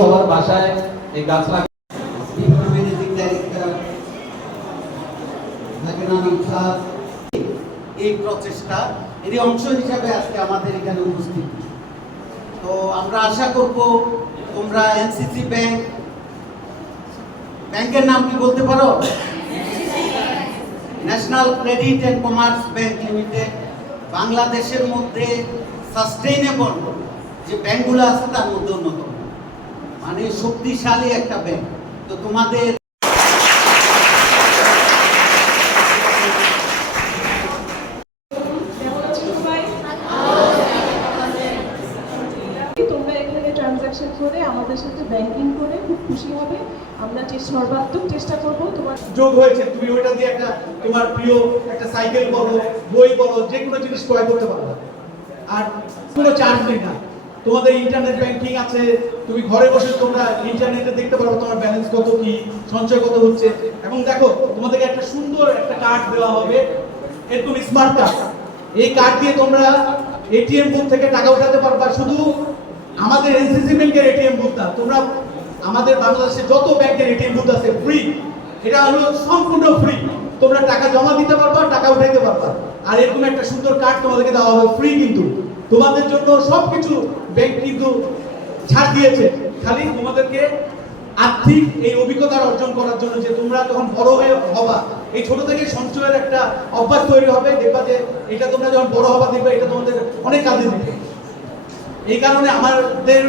সবার বাসায় এই গাছ এই প্রচেষ্টা এর অংশ হিসাবে আজকে আমাদের এখানে উপস্থিত। তো আমরা আশা করব তোমরা এনসিসি ব্যাংকের নাম কি বলতে পারো? National credit and commerce bank limited বাংলাদেশের মধ্যে সাস্টেইনেবল যে ব্যাংকগুলো আছে তার মধ্যে অন্যতম, মানে শক্তিশালী একটা ব্যাংক। তো তোমাদের তোমরা এখানে ট্রানজাকশন করে আমাদের সাথে ব্যাংকিং করে খুব খুশি হবে। আমরা সর্বাত্মক চেষ্টা করব তোমার যোগ হয়েছে, তুমি ওইটা দিয়ে একটা তোমার প্রিয় একটা সাইকেল বলো, বই বলো, যে কোনো জিনিস ক্রয় করতে পারবে। আর কোনো চার্জ নেই না। তোমাদের ইন্টারনেট ব্যাংকিং আছে, তুমি ঘরে বসে তোমরা ইন্টারনেটে দেখতে পারো তোমার ব্যালেন্স কত, কি সঞ্চয় কত হচ্ছে। এবং দেখো তোমাদেরকে একটা সুন্দর একটা কার্ড দেওয়া হবে, এরকম স্মার্ট কার্ড। এই কার্ড দিয়ে তোমরা এটিএম বুথ থেকে টাকা উঠাতে পারবা। শুধু আমাদের এনসিসি ব্যাংকের এটিএম বুথ না, তোমরা আমাদের বাংলাদেশে যত ব্যাংকের এটিএম বুথ আছে ফ্রি, এটা হলো সম্পূর্ণ ফ্রি। তোমরা টাকা জমা দিতে পারবা, টাকা উঠাইতে পারবা। আর এরকম একটা সুন্দর কার্ড তোমাদেরকে দেওয়া হবে ফ্রি। কিন্তু তোমাদের জন্য সবকিছু ব্যাংক কিন্তু ছাড় দিয়েছে, খালি তোমাদেরকে আর্থিক এই অভিজ্ঞতা অর্জন করার জন্য, যে তোমরা যখন বড় হয়ে হবা এই ছোট থেকে সঞ্চয়ের একটা অভ্যাস তৈরি হবে। দেখবা যে এটা তোমরা যখন বড় হবা দেখবা এটা তোমাদের অনেক কাজে দিবে। এই কারণে আমাদের